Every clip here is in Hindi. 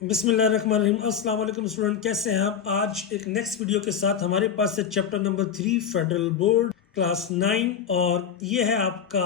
बिस्मिल्लाहिर्रहमानिर्रहीम। अस्सलाम वालेकुम स्टूडेंट, कैसे हैं आप। आज एक नेक्स्ट वीडियो के साथ हमारे पास है chapter number 3 federal board class 9 और ये है आपका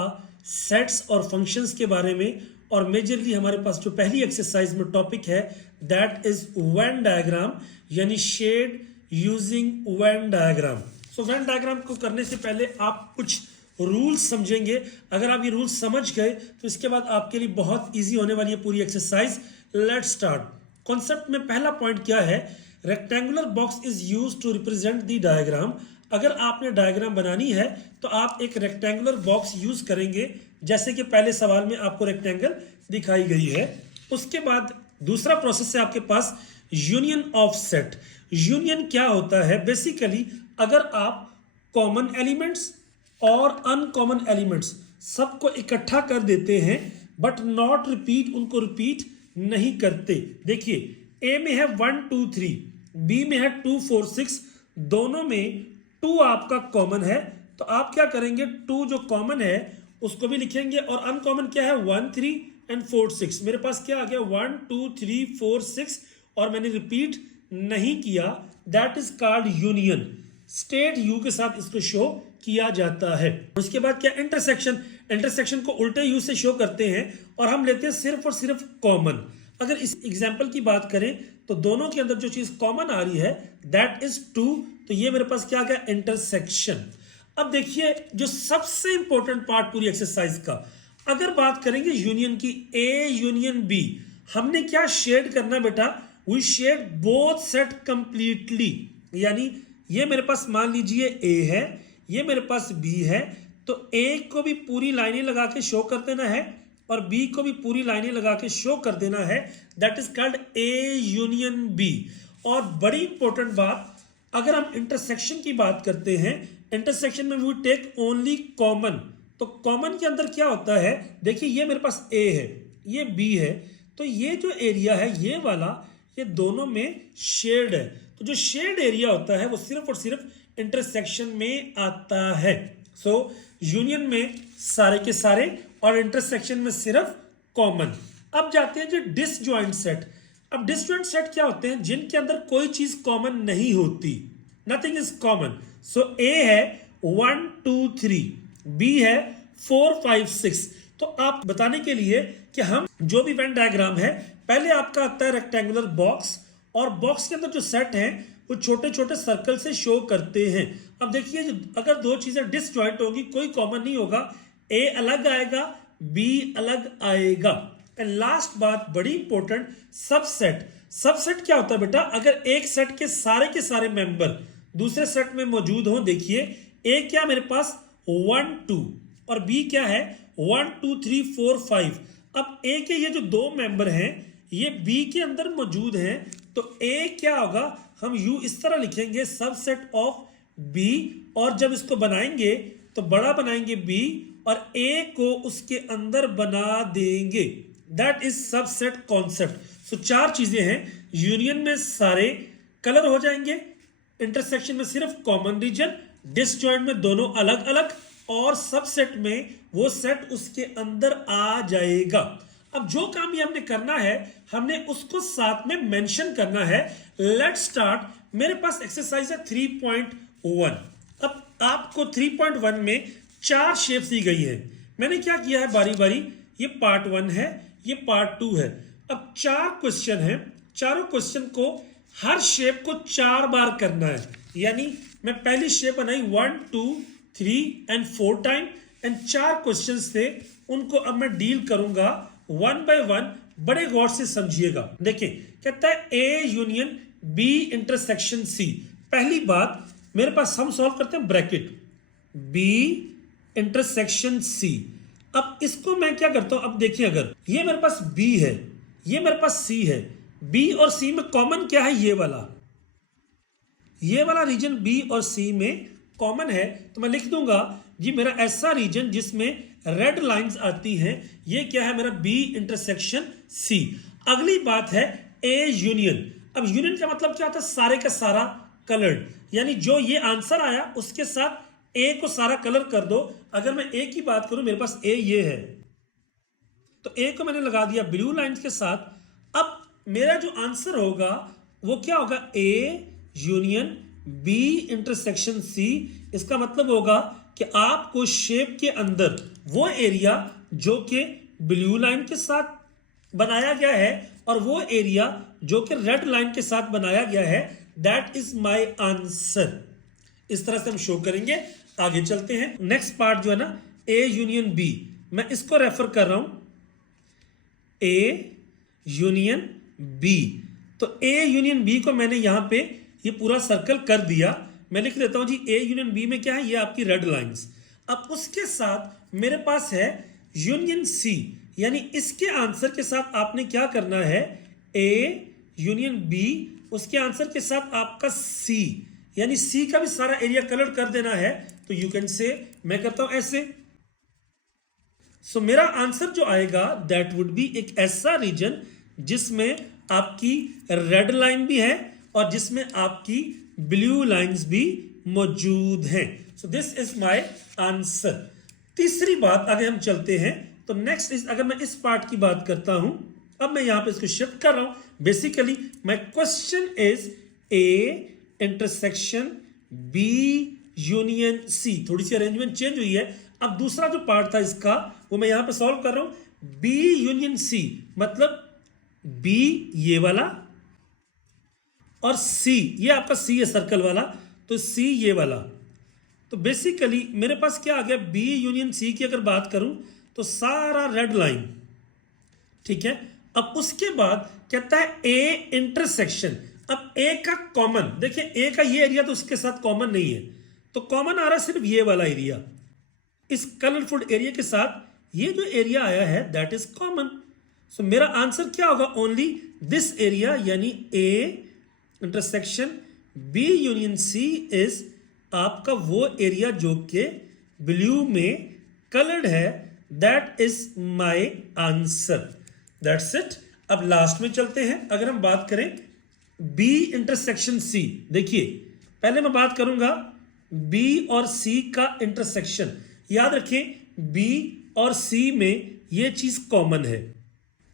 सेट्स और फंक्शंस के बारे में। और मेजरली हमारे पास जो पहली एक्सरसाइज में टॉपिक है दैट इज वेन डायग्राम, यानी shade using Venn diagram. So Venn diagram को करने से पहले आप कुछ रूल्स समझेंगे। अगर आप ये रूल्स समझ गए तो इसके बाद आपके लिए बहुत इजी होने वाली है पूरी एक्सरसाइज। Let's start. कॉन्सेप्ट में पहला पॉइंट क्या है, rectangular box is use to represent the diagram. अगर आपने डायग्राम बनानी है तो आप एक रेक्टेंगुलर बॉक्स यूज करेंगे, जैसे कि पहले सवाल में आपको रेक्टेंगल दिखाई गई है। उसके बाद दूसरा प्रोसेस है आपके पास यूनियन ऑफ सेट। यूनियन क्या होता है, बेसिकली अगर आप कॉमन एलिमेंट्स और अनकॉमन एलिमेंट्स सबको इकट्ठा कर देते हैं बट नॉट रिपीट, उनको रिपीट नहीं करते। देखिए ए में है 1 2 3, बी में है 2 4 6, दोनों में 2 आपका कॉमन है तो आप क्या करेंगे, 2 जो कॉमन है उसको भी लिखेंगे और अनकॉमन क्या है 1 3 एंड 4 6। मेरे पास क्या आ गया 1 2 3 4 6 और मैंने रिपीट नहीं किया, that is called union. State you के साथ इसको शो किया जाता है। उसके बाद क्या, इंटरसेक्शन। इंटरसेक्शन को उल्टे यू से शो करते हैं और हम लेते हैं सिर्फ और सिर्फ कॉमन। अगर इस एग्जांपल की बात करें तो दोनों के अंदर जो चीज कॉमन आ रही है दैट इज 2, तो ये मेरे पास क्या आ गया, इंटरसेक्शन। अब देखिए जो सबसे इंपॉर्टेंट पार्ट पूरी एक्सरसाइज का, अगर बात करेंगे यूनियन की, ए यूनियन बी, हमने क्या शेड करना बेटा, we shade both set completely. यानी ये मेरे पास मान लीजिए ए है, ये मेरे पास बी है, तो ए को भी पूरी लाइनें लगा के शो कर देना है और बी को भी पूरी लाइनें लगा के शो कर देना है, that is called A union B. और बड़ी इंपॉर्टेंट बात, अगर हम इंटरसेक्शन की बात करते हैं, इंटरसेक्शन में वी टेक ओनली कॉमन। तो कॉमन के अंदर क्या होता है, देखिए ये मेरे पास ए है, ये बी है, तो ये जो एरिया है ये वाला, ये दोनों में शेड है। तो जो शेड एरिया होता है वो सिर्फ और सिर्फ इंटरसेक्शन में आता है। सो यूनियन में सारे के सारे और इंटरसेक्शन में सिर्फ कॉमन। अब जाते हैं जो डिसजॉइंट सेट। अब डिसजॉइंट सेट क्या होते हैं, जिनके अंदर कोई चीज कॉमन नहीं होती, नथिंग इज कॉमन। सो ए है 1 2 3, बी है 4 5 6। तो आप बताने के लिए कि हम जो भी वेन डायग्राम है, पहले आपका आता है रेक्टेंगुलर बॉक्स और बॉक्स के अंदर जो सेट हैं वो छोटे छोटे सर्कल से शो करते हैं। अब देखिए अगर दो चीजें डिसजॉइंट होगी, कोई कॉमन नहीं होगा, ए अलग आएगा बी अलग आएगा। एंड लास्ट बात बड़ी इंपॉर्टेंट, सबसेट। सबसेट क्या होता है बेटा, अगर एक सेट के सारे मेंबर दूसरे सेट में मौजूद हो, देखिए ए क्या मेरे पास 1 2 और बी क्या है 1 2 3 4 5। अब ए के ये जो दो मेंबर हैं ये बी के अंदर मौजूद हैं, तो ए क्या होगा, हम यू इस तरह लिखेंगे सबसेट ऑफ बी, और जब इसको बनाएंगे तो बड़ा बनाएंगे बी और ए को उसके अंदर बना देंगे, दैट इज सबसेट कॉन्सेप्ट। सो चार चीजें हैं, यूनियन में सारे कलर हो जाएंगे, इंटरसेक्शन में सिर्फ कॉमन रीजन, डिसजॉइंट में दोनों अलग अलग, और सबसेट में वो सेट उसके अंदर आ जाएगा। अब जो काम ये हमने करना है, हमने उसको साथ में मेंशन करना है। Let's start. मेरे पास एक्सरसाइज है 3.1। अब आपको 3.1 में 4 शेप्स दी गई है। मैंने क्या किया है बारी बारी, ये पार्ट 1 है, ये पार्ट 2 है। अब 4 क्वेश्चन है, चारों क्वेश्चन को हर शेप को 4 बार करना है। यानी मैं पहली शेप बनाई 1 2 3 एंड 4 टाइम, एंड 4 क्वेश्चन थे, उनको अब मैं डील करूंगा 1 बाय 1। बड़े गौर से समझिएगा। देखिए कहता है A union B intersection C. पहली बात मेरे पास, हम सॉल्व करते हैं ब्रैकेट बी इंटरसेक्शन सी। अब इसको मैं क्या करता हूं, अब देखिए अगर ये मेरे पास बी है, ये मेरे पास सी है, बी और सी में कॉमन क्या है, ये वाला रीजन बी और सी में कॉमन है, तो मैं लिख दूंगा जी मेरा ऐसा रीजन जिसमें रेड लाइंस आती हैं, ये क्या है मेरा बी इंटरसेक्शन सी। अगली बात है ए यूनियन। अब यूनियन का मतलब क्या होता है, सारे का सारा कलर्ड, यानी जो ये आंसर आया उसके साथ ए को सारा कलर कर दो। अगर मैं ए की बात करूं, मेरे पास ए ये है, तो ए को मैंने लगा दिया ब्लू लाइंस के साथ। अब मेरा जो आंसर होगा वो क्या होगा, A union B intersection C. इसका मतलब होगा कि आपको शेप के अंदर वो एरिया जो कि ब्लू लाइन के साथ बनाया गया है और वो एरिया जो कि रेड लाइन के साथ बनाया गया है, दैट इज माय आंसर। इस तरह से हम शो करेंगे। आगे चलते हैं। नेक्स्ट पार्ट जो है ना, ए यूनियन बी, मैं इसको रेफर कर रहा हूं, ए यूनियन बी। तो ए यूनियन बी को मैंने यहां पे ये पूरा सर्कल कर दिया। मैं लिख देता हूं जी, ए यूनियन बी में क्या है, ये आपकी रेड लाइंस। अब उसके साथ मेरे पास है यूनियन सी, यानी इसके आंसर के साथ आपने क्या करना है, ए यूनियन बी, उसके आंसर के साथ आपका सी, यानी सी का भी सारा एरिया कलर कर देना है। तो यू कैन से, मैं करता हूं ऐसे। सो मेरा आंसर जो आएगा दैट वुड बी एक ऐसा रीजन जिसमें आपकी रेड लाइन भी है और जिसमें आपकी ब्लू लाइंस भी मौजूद हैं। So this is my answer. तीसरी बात, आगे हम चलते हैं। तो नेक्स्ट इज, अगर मैं इस पार्ट की बात करता हूं, अब मैं यहां पे इसको शिफ्ट कर रहा हूं। Basically my question is A intersection B union C. थोड़ी सी अरेंजमेंट चेंज हुई है। अब दूसरा जो पार्ट था इसका वो मैं यहां पे सॉल्व कर रहा हूं। बी यूनियन सी मतलब बी ये वाला और सी, ये आपका सी है सर्कल वाला, तो सी ये वाला। तो बेसिकली मेरे पास क्या आ गया, बी यूनियन सी की अगर बात करूं तो सारा रेड लाइन, ठीक है। अब उसके बाद कहता है ए इंटरसेक्शन। अब ए का कॉमन देखिए, ए का ये एरिया तो उसके साथ कॉमन नहीं है, तो कॉमन आ रहा है सिर्फ ये वाला एरिया। इस कलरफुल एरिया के साथ ये जो एरिया आया है दैट इज कॉमन। सो मेरा आंसर क्या होगा, ओनली दिस एरिया, यानी A intersection B union C is आपका वो एरिया जो कि ब्लू में कलर्ड है, that is my answer. That's it. अब लास्ट में चलते हैं। अगर हम बात करें बी इंटरसेक्शन सी, देखिए पहले मैं बात करूंगा बी और सी का इंटरसेक्शन। याद रखें बी और सी में ये चीज कॉमन है।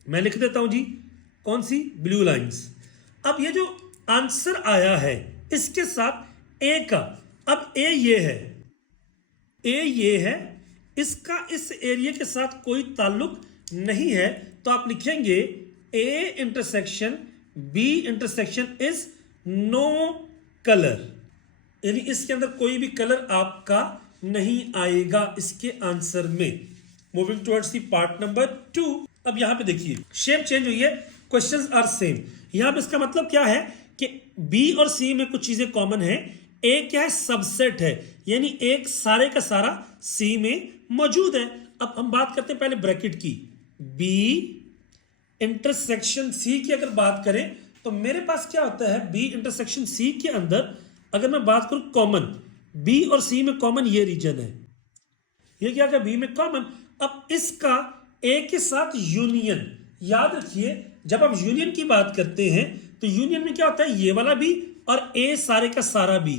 मैं लिख देता हूं जी, कौन सी, ब्लू लाइंस। अब ये जो आंसर आया है इसके साथ ए का, अब ए ये है, ए ये है, इसका इस एरिया के साथ कोई ताल्लुक नहीं है, तो आप लिखेंगे A intersection B intersection is no colour, यानी इसके अंदर कोई भी कलर आपका नहीं आएगा इसके आंसर में। Moving towards the part number 2। अब यहां पे देखिए शेप चेंज हुई है, क्वेश्चंस आर सेम। यहां पे इसका मतलब क्या है कि बी और सी में कुछ चीजें कॉमन है। ए क्या है, सबसेट है, यानी एक सारे का सारा सी में मौजूद है। अब हम बात करते हैं पहले ब्रैकेट की, बी इंटरसेक्शन सी की अगर बात करें तो मेरे पास क्या होता है, बी इंटरसेक्शन सी के अंदर अगर मैं बात करूं कॉमन, बी और सी में कॉमन ये रीजन है, ये क्या है बी में कॉमन। अब इसका ए के साथ यूनियन, याद रखिए जब आप यूनियन की बात करते हैं तो यूनियन में क्या होता है, ये वाला बी और ए सारे का सारा बी।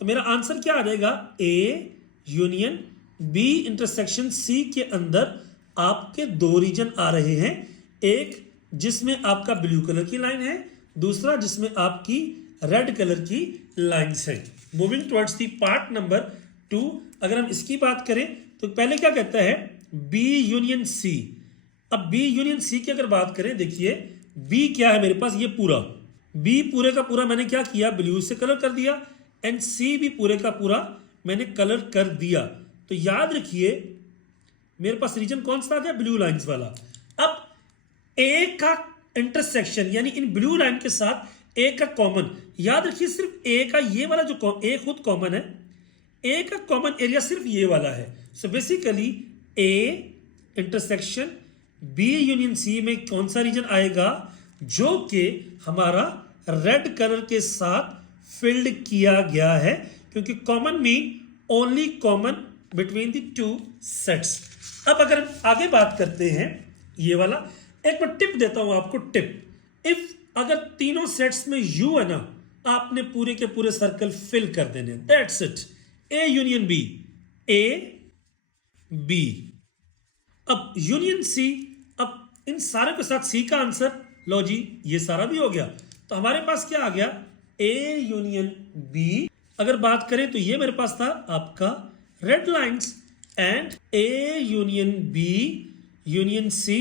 तो मेरा आंसर क्या आ जाएगा, A union B intersection C के अंदर आपके दो रीजन आ रहे हैं, एक जिसमें आपका ब्लू कलर की लाइन है, दूसरा जिसमें आपकी रेड कलर की लाइंस है। Moving towards the part number 2। अगर हम इसकी बात करें तो पहले क्या कहता है, बी यूनियन सी। अब बी यूनियन सी की अगर बात करें, देखिए बी क्या है मेरे पास, ये पूरा बी पूरे का पूरा मैंने क्या किया, ब्लू से कलर कर दिया, एंड सी भी पूरे का पूरा मैंने कलर कर दिया। तो याद रखिए मेरे पास रीजन कौन सा आ गया, ब्लू लाइंस वाला। अब ए का इंटरसेक्शन यानी इन ब्लू लाइन के साथ ए का कॉमन, याद रखिए सिर्फ ए का ये वाला जो ए खुद कॉमन है, ए का कॉमन एरिया सिर्फ ये वाला है। So basically A intersection B union C में कौन सा रीजन आएगा, जो कि हमारा रेड कलर के साथ फिल्ड किया गया है, क्योंकि common mean only common between the two sets. अब अगर हम आगे बात करते हैं ये वाला, एक मैं टिप देता हूं आपको, टिप इफ अगर तीनों सेट्स में यू है ना, आपने पूरे के पूरे सर्कल फिल कर देने, that's it. A union B, A B, अब यूनियन सी, अब इन सारे के साथ सी का आंसर लो जी ये सारा भी हो गया। तो हमारे पास क्या आ गया, ए यूनियन बी। अगर बात करें तो ये मेरे पास था आपका red lines, and A union B union C,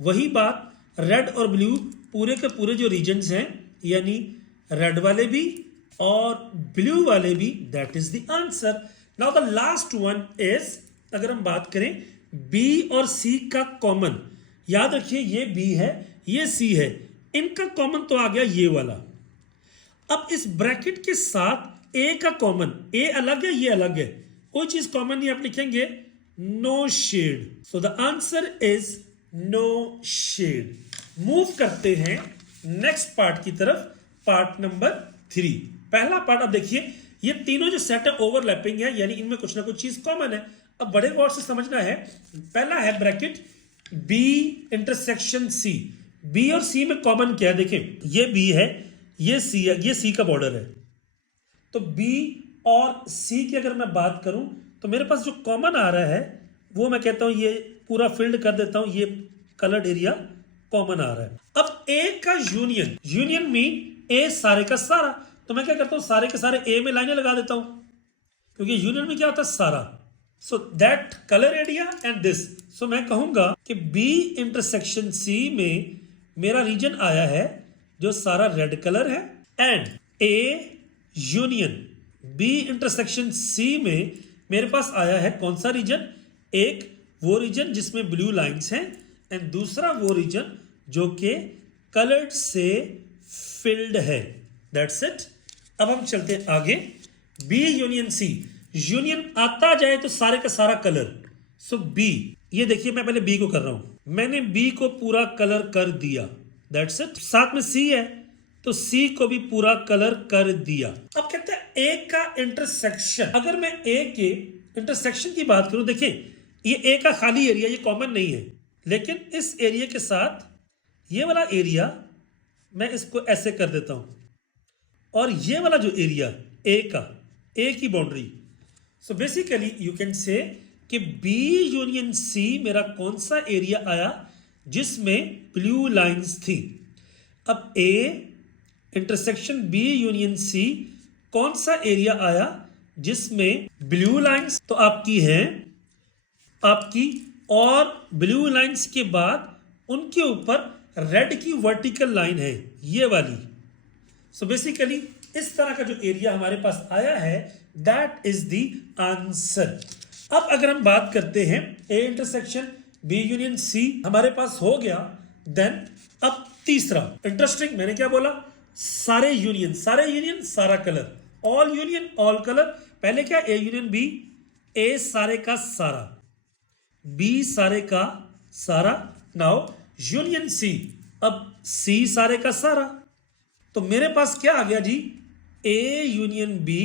वही बात रेड और ब्लू पूरे के पूरे जो रीजन्स हैं, यानी रेड वाले भी और ब्लू वाले भी, that is the answer. Now the last one is, अगर हम बात करें बी और सी का कॉमन, याद रखिए ये बी है ये सी है, इनका कॉमन तो आ गया ये वाला। अब इस ब्रैकेट के साथ ए का कॉमन, ए अलग है ये अलग है, कोई चीज कॉमन नहीं, आप लिखेंगे no shade. So the answer is no shade. Move करते हैं नेक्स्ट पार्ट की तरफ, पार्ट नंबर 3। पहला पार्ट, अब देखिए ये तीनों जो सेट है ओवरलैपिंग है, यानी इनमें कुछ ना कुछ चीज कॉमन है। अब बड़े गौर से समझना है, पहला है bracket B intersection C. B और सी में कॉमन क्या है, देखें ये बी है ये सी है, ये सी का बॉर्डर है। तो बी और सी की अगर मैं बात करूं तो मेरे पास जो कॉमन आ रहा है वो मैं कहता हूं, ये पूरा फील्ड कर देता हूं, ये कलर्ड एरिया कॉमन आ रहा है। अब ए का यूनियन, यूनियन मीन ए सारे का सारा, तो मैं क्या करता हूं सारे के सारे ए में लाइनें लगा देता हूं, क्योंकि यूनियन में क्या होता है सारा। So that colour area and this, so मैं कहूंगा कि बी इंटरसेक्शन सी में मेरा रीजन आया है जो सारा रेड कलर है, and A union B intersection C में मेरे पास आया है कौन सा रीजन, एक वो रीजन जिसमें ब्लू लाइंस हैं, एंड दूसरा वो रीजन जो कि कलर्ड से फिल्ड है। That's it. अब हम चलते हैं आगे, बी यूनियन सी। यूनियन आता जाए तो सारे का सारा कलर, सो बी, ये देखिए मैं पहले बी को कर रहा हूं, मैंने बी को पूरा कलर कर दिया, दैट्स इट। साथ में सी है तो सी को भी पूरा कलर कर दिया। अब कहते हैं ए का इंटरसेक्शन, अगर मैं ए के इंटरसेक्शन की बात करूं, देखें ये ए का खाली एरिया, ये कॉमन नहीं है, लेकिन इस एरिया के साथ ये वाला एरिया मैं इसको ऐसे कर देता हूं, और ये वाला जो एरिया ए का, ए की boundary, so basically you can say कि बी यूनियन सी मेरा कौन सा एरिया आया जिसमें ब्लू लाइंस थी। अब A intersection B union C कौन सा एरिया आया जिसमें ब्लू लाइंस तो आपकी है आपकी, और ब्लू लाइंस के बाद उनके ऊपर रेड की वर्टिकल लाइन है ये वाली। सो बेसिकली इस तरह का जो एरिया हमारे पास आया है, दैट इज द आंसर। अब अगर हम बात करते हैं A intersection B union C हमारे पास हो गया, देन अब तीसरा इंटरेस्टिंग, मैंने क्या बोला, सारे यूनियन सारा colour, all union all colour. पहले क्या, ए यूनियन बी, ए सारे का सारा, बी सारे का सारा, नाउ यूनियन सी, अब सी सारे का सारा। तो मेरे पास क्या आ गया जी, ए यूनियन बी,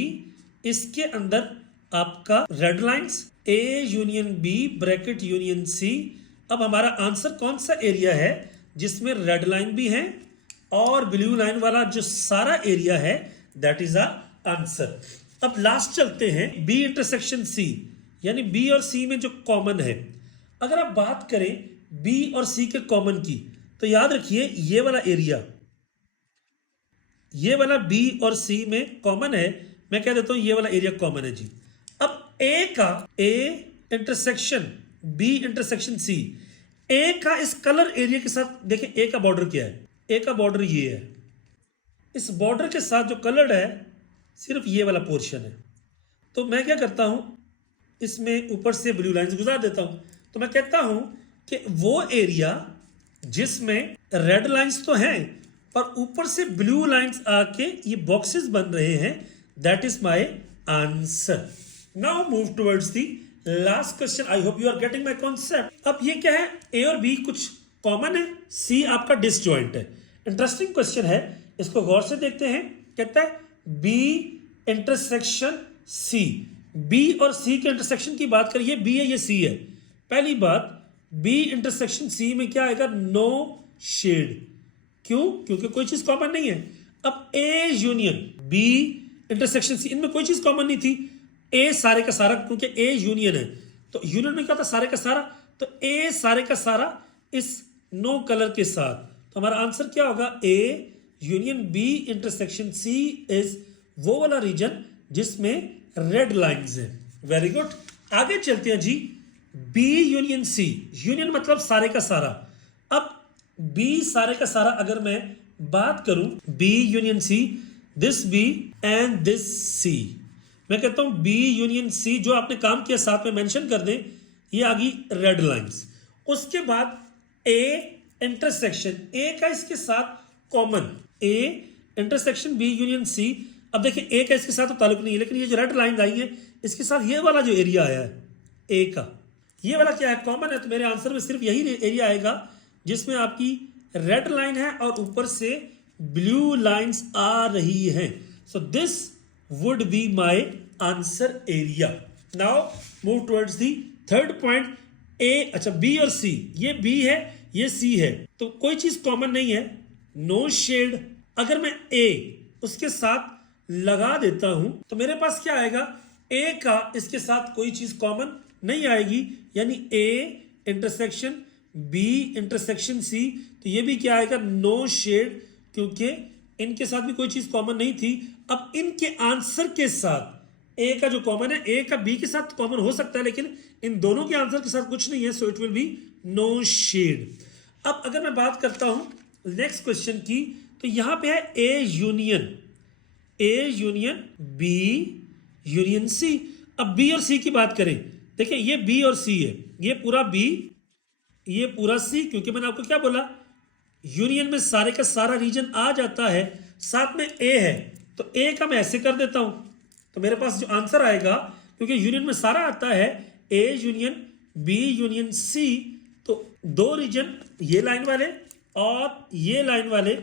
इसके अंदर आपका red lines, A union B bracket union C. अब हमारा आंसर कौन सा एरिया है जिसमें रेड लाइन भी है और ब्लू लाइन वाला जो सारा एरिया है, दैट इज आ आंसर। अब लास्ट चलते हैं बी इंटरसेक्शन सी, यानी बी और सी में जो कॉमन है। अगर आप बात करें बी और सी के कॉमन की, तो याद रखिए ये वाला एरिया, ये वाला बी और सी में कॉमन है, मैं कह देता हूं ये वाला एरिया कॉमन है जी। अब ए का, A intersection B intersection C, A का इस कलर एरिया के साथ, देखिए ए का बॉर्डर क्या है, ए का बॉर्डर ये है, इस बॉर्डर के साथ जो कलर्ड है सिर्फ ये वाला पोर्शन है। तो मैं क्या करता हूं, इसमें ऊपर से ब्लू लाइंस गुजार देता हूं, तो मैं कहता हूं कि वो एरिया जिसमें रेड लाइंस तो हैं पर ऊपर से ब्लू लाइंस आके ये बॉक्सेस बन रहे हैं, that is my answer. Now move towards the last question. I hope you are getting my concept. अब ये क्या है, ए और बी कुछ कॉमन है, सी आपका डिसजॉइंट है। इंटरेस्टिंग क्वेश्चन है, इसको गौर से देखते हैं। कहता है बी इंटरसेक्शन सी, बी और सी के इंटरसेक्शन की बात करिए, बी है ये सी है। पहली बात, बी इंटरसेक्शन सी में क्या आएगा, नो शेड। क्यों? क्योंकि कोई चीज कॉमन नहीं है। अब A union B intersection C, इनमें कोई चीज कॉमन नहीं थी। ए सारे का सारा, क्योंकि ए यूनियन है, तो यूनियन में क्या था, सारे का सारा, तो ए सारे का सारा इस नो कलर के साथ, तो हमारा आंसर क्या होगा, A union B intersection C is वो वाला रीजन जिसमें रेड लाइंस है। वेरी गुड, आगे चलते हैं जी। बी यूनियन सी, यूनियन मतलब सारे का सारा। अब बी सारे का सारा अगर मैं बात करूं, B union C, this B and this C, मैं कहता हूं बी यूनियन सी, जो आपने काम किया साथ में मेंशन कर दें, ये आ गई रेड लाइंस। उसके बाद ए इंटरसेक्शन, ए का इसके साथ common, A intersection B union C. अब देखिए ए का इसके साथ तो ताल्लुक नहीं है, लेकिन ये जो रेड लाइन आई है इसके साथ ये वाला जो एरिया आया है ए का, ये वाला क्या है, कॉमन है। तो मेरे आंसर में सिर्फ यही एरिया आएगा जिसमें आपकी रेड लाइन है और ऊपर से ब्लू लाइंस आ रही हैं। So this would be my answer area. Now move towards the third point, A, अच्छा बी और सी, ये बी है ये सी है, तो कोई चीज कॉमन नहीं है, नो शेड। अगर मैं ए उसके साथ लगा देता हूं तो मेरे पास क्या आएगा, ए का इसके साथ कोई चीज कॉमन नहीं आएगी, यानी A intersection B intersection C, तो ये भी क्या आएगा, नो शेड, क्योंकि इनके साथ भी कोई चीज कॉमन नहीं थी। अब इनके आंसर के साथ ए का जो कॉमन है, ए का बी के साथ कॉमन हो सकता है, लेकिन इन दोनों के आंसर के साथ कुछ नहीं है, so it will be no shade. अब अगर मैं बात करता हूं नेक्स्ट क्वेश्चन की, तो यहां पे है A union B union C. अब बी और सी की बात करें, देखिए ये बी और सी है, ये पूरा बी ये पूरा सी, क्योंकि मैंने आपको क्या बोला, यूनियन में सारे का सारा रीजन आ जाता है, साथ में ए है, तो ए का मैं ऐसे कर देता हूं, तो मेरे पास जो आंसर आएगा, क्योंकि यूनियन में सारा आता है, A union B union C, तो दो रीजन ये लाइन वाले और ये लाइन वाले,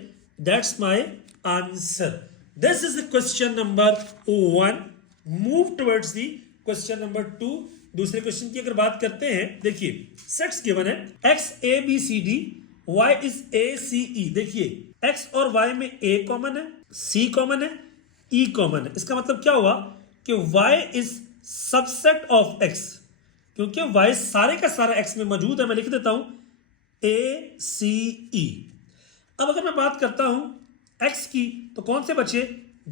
that's my answer. This is the question number 1। Move towards the question number 2। दूसरे क्वेश्चन की अगर बात करते हैं, देखिए सेट्स गिवन है, x a b c d y is a c e। देखिए x और y में a कॉमन है, c कॉमन है, e कॉमन है। इसका मतलब क्या हुआ कि y is subset of x, क्योंकि y सारे का सारा x में मौजूद है। मैं लिख देता हूं a c e। अब अगर मैं बात करता हूं x की, तो कौन से बचे,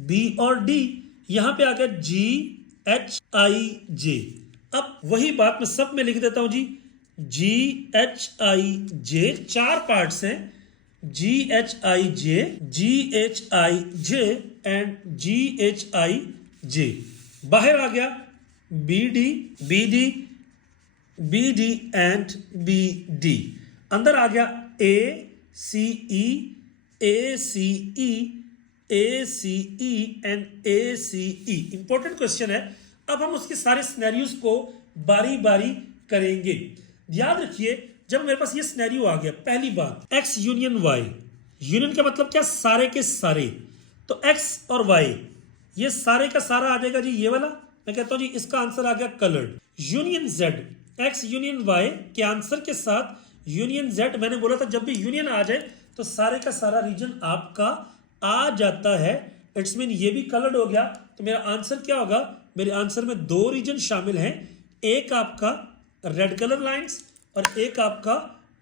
b और d, यहां पे आ गया g h i j। अब वही बात मैं सब में लिख देता हूं जी, जी एच आई जे, चार पार्ट्स हैं, G H I J and G H I J. बाहर आ गया B D and B D. अंदर आ गया A C E and A C E. Important question है। अब हम उसके सारे सिनेरियोज को बारी बारी करेंगे। याद रखिए, जब मेरे पास ये सिनेरियो आ गया, पहली बात x यूनियन y, यूनियन का मतलब क्या, सारे के सारे, तो x और y ये सारे का सारा आ जाएगा जी, ये वाला। मैं कहता हूं जी इसका आंसर आ गया coloured. Union z, x union y के आंसर के साथ यूनियन z, मैंने बोला था जब भी यूनियन आ जाए तो सारे का सारा रीजन आपका आ जाता है, इट्स मीन ये भी कलर्ड हो गया। तो मेरा आंसर क्या होगा, मेरे आंसर में दो रीजन शामिल हैं, एक आपका रेड कलर लाइंस और एक आपका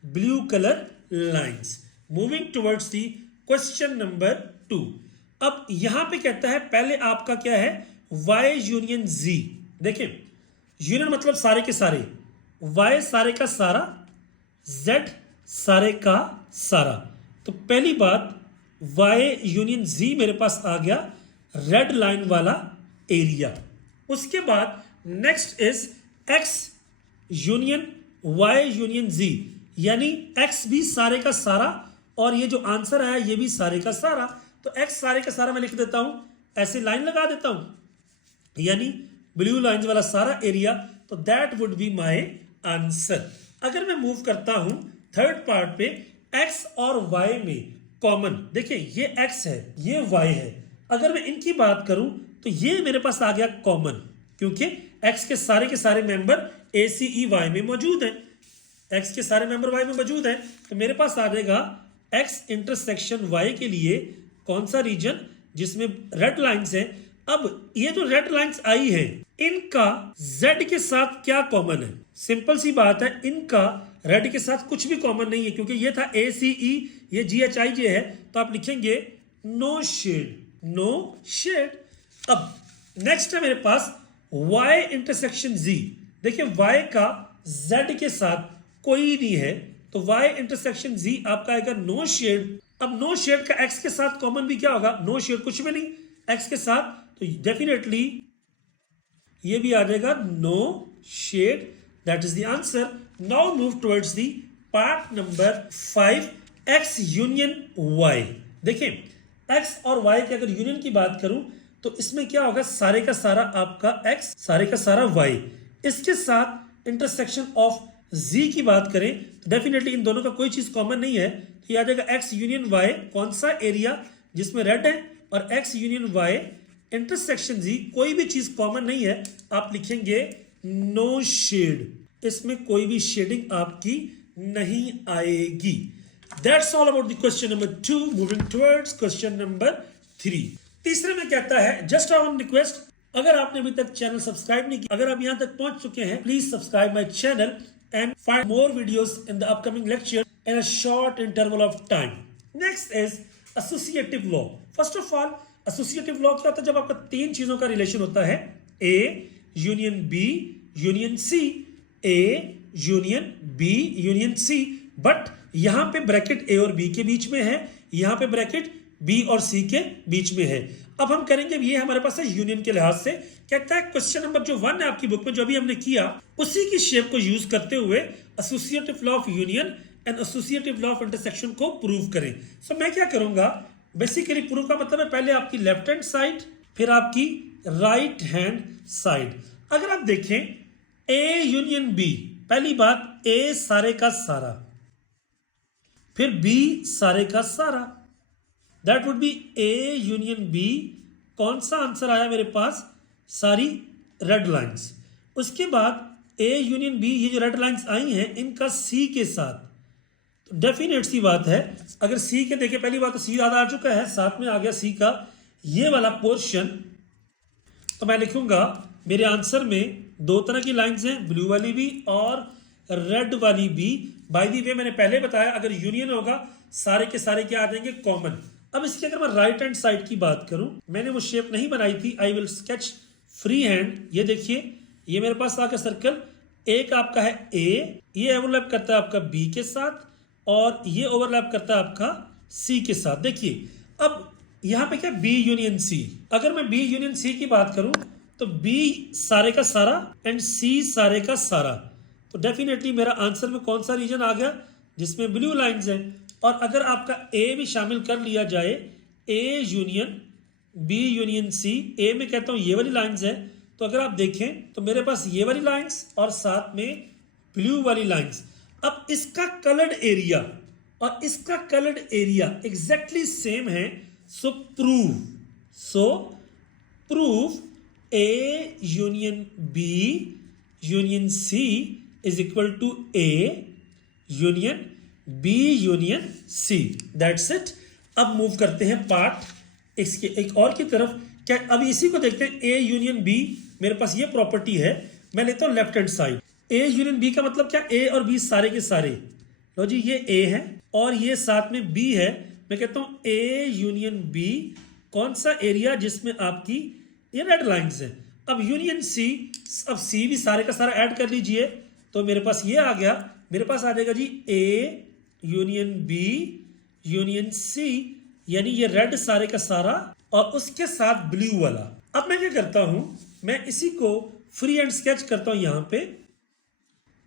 blue colour lines. Moving towards the question number 2। अब यहां पे कहता है, पहले आपका क्या है, y यूनियन z। देखिए यूनियन मतलब सारे के सारे, y सारे का सारा, z सारे का सारा। तो पहली बात y यूनियन z मेरे पास आ गया, रेड लाइन वाला एरिया। उसके बाद next is x union y union z, यानी x भी सारे का सारा और ये जो आंसर आया ये भी सारे का सारा। तो x सारे का सारा मैं लिख देता हूं, ऐसे लाइन लगा देता हूं, यानी ब्लू लाइन वाला सारा एरिया। तो that would be my answer. अगर मैं मूव करता हूं थर्ड पार्ट पे, x और y में कॉमन, देखिए ये x है ये y है, अगर मैं इनकी बात करूं तो ये मेरे पास आ गया कॉमन, क्योंकि x के सारे member A C E Y में मौजूद हैं, x के सारे मेंबर y में मौजूद हैं। तो मेरे पास आ जाएगा x इंटरसेक्शन y के लिए कौन सा रीजन जिसमें रेड लाइंस हैं। अब ये जो रेड लाइंस आई है इनका Z के साथ क्या कॉमन है? सिंपल सी बात है, इनका रेड के साथ कुछ भी कॉमन नहीं है, क्योंकि ये था ACE, ये GHIJ है, तो आप लिखेंगे नो शेड, नो शेड। अब नेक्स्ट है मेरे पास Y इंटरसेक्शन Z। देखिए Y का Z के साथ कोई नहीं है, तो Y इंटरसेक्शन Z आपका आएगा नो शेड। अब नो शेड का X के साथ कॉमन भी क्या होगा? नो शेड कुछ भी नहीं X के साथ, तो डेफिनेटली ये भी आ जाएगा no shade. That is the answer. Now move towards the part number 5, X union Y। देखिए X और Y के अगर यूनियन की बात करूं तो इसमें क्या होगा? सारे का सारा आपका X, सारे का सारा Y। इसके साथ इंटरसेक्शन ऑफ Z की बात करें तो डेफिनेटली इन दोनों का कोई चीज कॉमन नहीं है, तो ये आ जाएगा X यूनियन Y। कौन सा एरिया जिसमें रेड है, और X union Y intersection Z, कोई भी चीज कॉमन नहीं है, आप लिखेंगे नो शेड। इसमें कोई भी शेडिंग आपकी नहीं आएगी। That's all about the question number 2. Moving towards question number 3. तीसरे में कहता है जस्ट ऑन रिक्वेस्ट, अगर आपने अभी तक चैनल सब्सक्राइब नहीं किया, अगर आप यहां तक पहुंच चुके हैं, please subscribe my channel and find more videos in the upcoming lecture in a short interval of time. Next is associative law. First of all associative law क्या होता है? जब आपका तीन चीजों का रिलेशन होता है, A union B union C, A union B union C, but यहां पे ब्रैकेट ए और बी के बीच में है, यहां पे ब्रैकेट बी और सी के बीच में है। अब हम करेंगे, ये हमारे पास है यूनियन के लिहाज से। कहता है क्वेश्चन नंबर जो 1 है आपकी बुक में, जो अभी हमने किया, उसी की शेप को यूज करते हुए associative law of union and associative law of intersection को प्रूव करें। सो मैं क्या करूंगा, बेसिकली प्रूव का मतलब है पहले आपकी लेफ्ट हैंड साइड, फिर आपकी राइट हैंड साइड। अगर आप देखें ए यूनियन बी, पहली बात ए सारे का सारा, फिर बी सारे का सारा, that would be A union B. कौन सा आंसर आया मेरे पास? सारी रेड लाइंस। उसके बाद ए यूनियन बी, ये जो रेड लाइंस आई हैं इनका सी के साथ, तो डेफिनेट सी बात है, अगर सी के देखें, पहली बात तो सी ज्यादा आ चुका है, साथ में आ गया सी का ये वाला पोर्शन, तो मैं लिखूंगा मेरे आंसर में दो तरह की लाइंस हैं, ब्लू वाली भी और रेड वाली भी। बाय द वे मैंने पहले बताया अगर यूनियन होगा सारे के सारे क्या आ जाएंगे? कॉमन। अब इसकी अगर मैं राइट हैंड साइड की बात करूं, मैंने वो शेप नहीं बनाई थी, I will sketch free hand. ये देखिए, ये मेरे पास आ गया सर्कल, एक आपका है ए, ये ओवरलैप करता है आपका बी के साथ, और ये ओवरलैप करता है आपका सी के साथ। देखिए अब यहां पे क्या, बी यूनियन सी। अगर मैं बी यूनियन सी की बात करूं तो बी सारे का सारा एंड सी सारे का सारा, तो डेफिनेटली मेरा आंसर में कौन सा रीजन आ गया? जिसमें ब्लू लाइंस हैं। और अगर आपका ए भी शामिल कर लिया जाए, A union B union C, A में कहता हूं ये वाली लाइंस है, तो अगर आप देखें तो मेरे पास ये वाली लाइंस और साथ में ब्लू वाली लाइंस। अब इसका कलर्ड एरिया और इसका कलर्ड एरिया एग्जैक्टली सेम है, so prove A union B union C is equal to A union B union C. That's it. अब मूव करते हैं पार्ट इसके एक और की तरफ। क्या अभी इसी को देखते हैं, ए यूनियन बी, मेरे पास ये प्रॉपर्टी है, मैं लेता हूं left hand side. A union B का मतलब क्या? ए और बी सारे के सारे। लो जी, ये ए है और ये साथ में बी है, मैं कहता हूं ए यूनियन बी। कौन सा एरिया? जिसमें आपकी ये रेड लाइंस है। अब यूनियन सी, अब सी भी सारे का सारा ऐड कर लीजिए, तो मेरे पास ये आ गया, मेरे पास आ जाएगा जी A union B union C, यानी ये रेड सारे का सारा और उसके साथ ब्लू वाला। अब मैं क्या करता हूं, मैं इसी को फ्री हैंड स्केच करता हूं यहां पे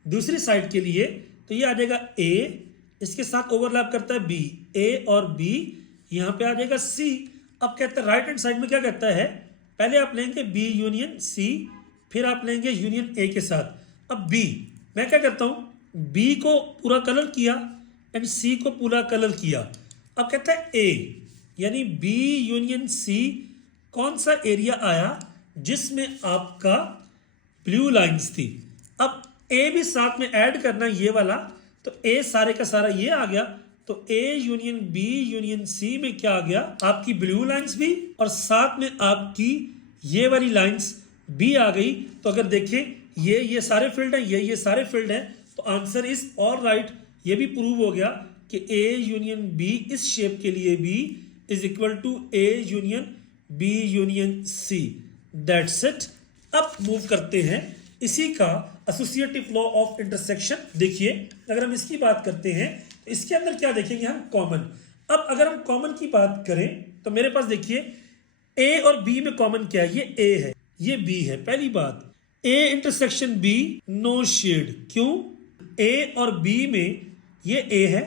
दूसरी साइड के लिए, तो ये आ जाएगा ए, इसके साथ ओवरलैप करता है बी, ए और बी, यहां पे आ जाएगा सी। अब कहता है राइट हैंड साइड में क्या कहता है, पहले आप लेंगे बी यूनियन सी, फिर आप लेंगे यूनियन ए के साथ। अब बी, मैं क्या करता हूं, बी को पूरा कलर किया एंड सी को पूरा कलर किया। अब कहता है ए, यानी बी यूनियन सी, कौन सा एरिया आया? जिसमें आपका ब्लू लाइंस थी। अब ए भी साथ में ऐड करना ये वाला, तो ए सारे का सारा ये आ गया, तो A union B union C में क्या आ गया? आपकी ब्लू लाइंस भी और साथ में आपकी ये वाली लाइंस बी आ गई। तो अगर देखें ये सारे फील्ड हैं, ये सारे फील्ड हैं, तो आंसर इज ऑल राइट। ये भी प्रूव हो गया कि ए यूनियन बी इस शेप के लिए B is equal to A union B union C. That's it. अब मूव करते हैं इसी का एसोसिएटिव लॉ ऑफ इंटरसेक्शन। देखिए अगर हम इसकी बात करते हैं तो इसके अंदर क्या देखेंगे हम, कॉमन। अब अगर हम कॉमन की बात करें तो मेरे पास देखिए ए और बी में कॉमन क्या है, ये ए है, ये बी है। पहली बात, A intersection B no shade. क्यों? ए और बी में ये ए है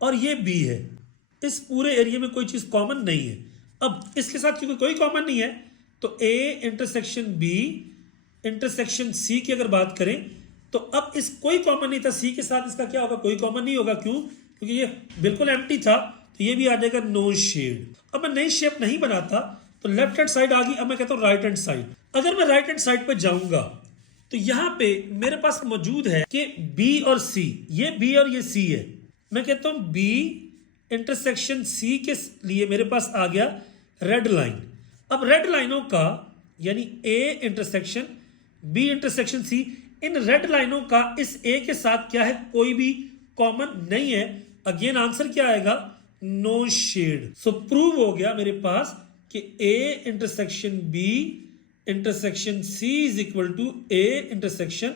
और ये बी है, इस पूरे एरिया में कोई चीज कॉमन नहीं है। अब इसके साथ क्योंकि कोई कॉमन नहीं है तो A intersection B intersection C की अगर बात करें तो अब इस कोई कॉमन नहीं था, सी के साथ इसका क्या होगा, कोई कॉमन नहीं होगा। क्यों? क्योंकि ये बिल्कुल एम्प्टी था, तो ये भी आ जाएगा नो शेड। अब मैं नई शेप नहीं बनाता तो लेफ्ट हैंड साइड आ गई। अब मैं कहता हूं राइट हैंड साइड। अगर मैं राइट हैंड साइड पे जाऊंगा तो यहां पे मेरे पास मौजूद है कि बी और सी, ये बी और ये सी है। मैं कहता हूं बी इंटरसेक्शन सी के लिए मेरे पास आ गया रेड लाइन। अब रेड लाइनों का यानी A intersection B intersection C, इन रेड लाइनों का इस ए के साथ क्या है, कोई भी कॉमन नहीं है। अगेन आंसर क्या आएगा, नो शेड। सो प्रूव हो गया मेरे पास कि A intersection B intersection C is equal to A intersection